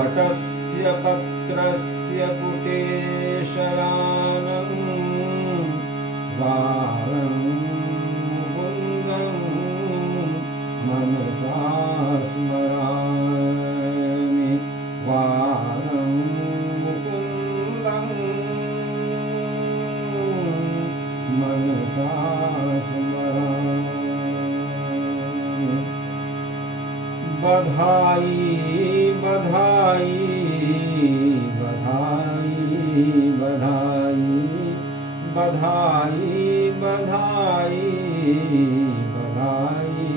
वटस्य पत्रस्य पुटे शयानं बालं मुकुन्दं मनसा स्मरामि बालं मुकुन्दं मनसा स्मरामि। बधाई बधाई बधाई बधाई बधाई बधाई बधाई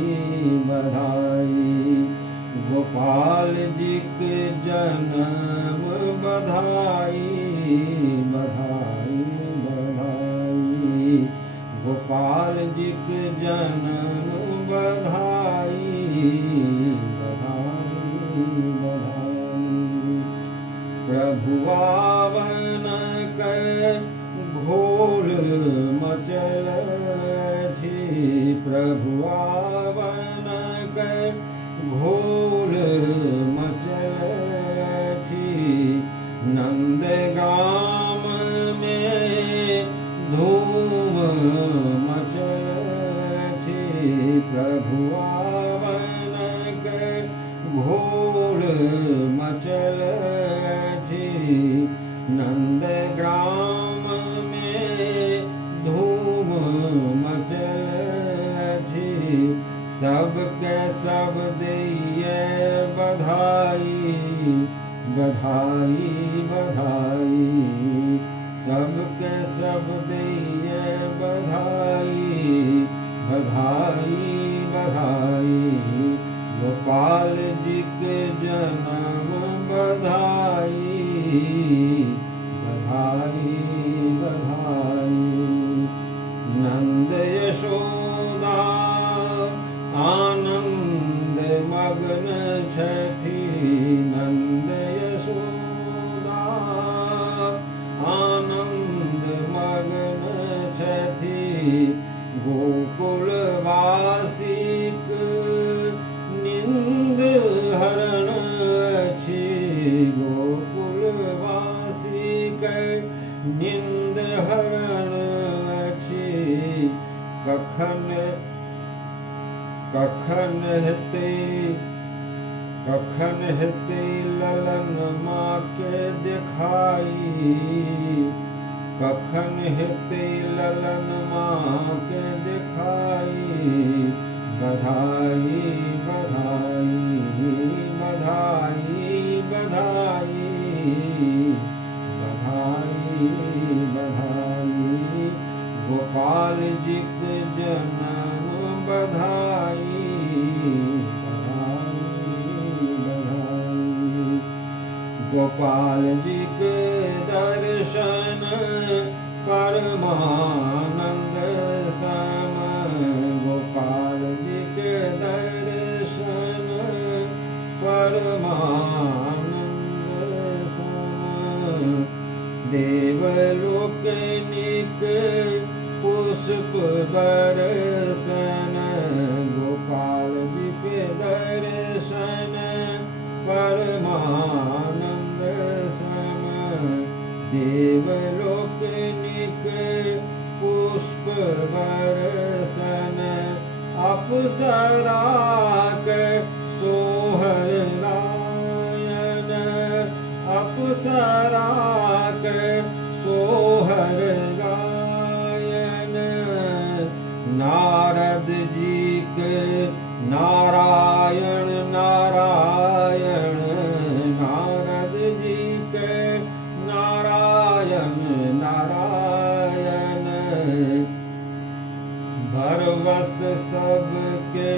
बधाई गोपाल जी के जन्म बधाई बधाई बधाई गोपाल जी के जन्म बधाई प्रभु आवन के घोल मचल छी प्रभु आवन के घोल मचल छी नंद ग्राम में धूम मचल छी प्रभु आवन के घोल मचल नंद ग्राम में धूम मचल छी सबके सब दिए बधाई बधाई बधाई सबके सब दिए बधाई बधाई बधाई गोपाल जी के जन्म बधाई बधाई बधाई नंद यशोदा आनंद मग्न छथि नंद यशोदा आनंद मग्न छथि गोकुलवासिक निंद हरण अछि गोकुलवासिक निंद हरण अछि कखन हेते ललन माँ के दिखाई कखन हेते ललन माँ के दिखाई बधाई बधाई बधाई बधाई बधाई बधाई गोपाल जी के जन्म बधाई गोपाल जी के दर्शन परमानंद सम गोपाल जी के दर्शन परमानंद सम देवलोक निक पुष्प बरसन गोपाल जी के दर्शन परमानंद सम देवलोक निक पुष्प बरसन अप्सरा के सोहर लायन अप्सरा के सोहर लायन नारद जी के नारायण नारायण नारद जी के नारायण नारायण भरवस सबके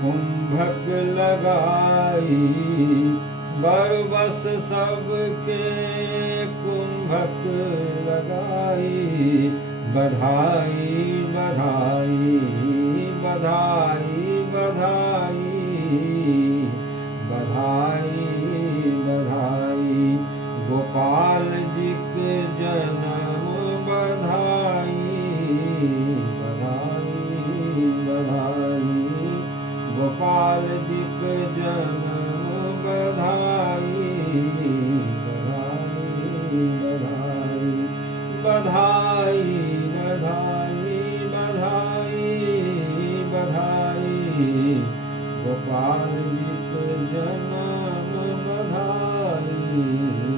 कुंभक लगाई बरबस सबके कुंभक लगाई बधाई बधाई बधाई बधाई बधाई बधाई गोपाल जी के जन्म बधाई बधाई बधाई गोपाल जी के जन्म बधाई जी के जन्म बधाई।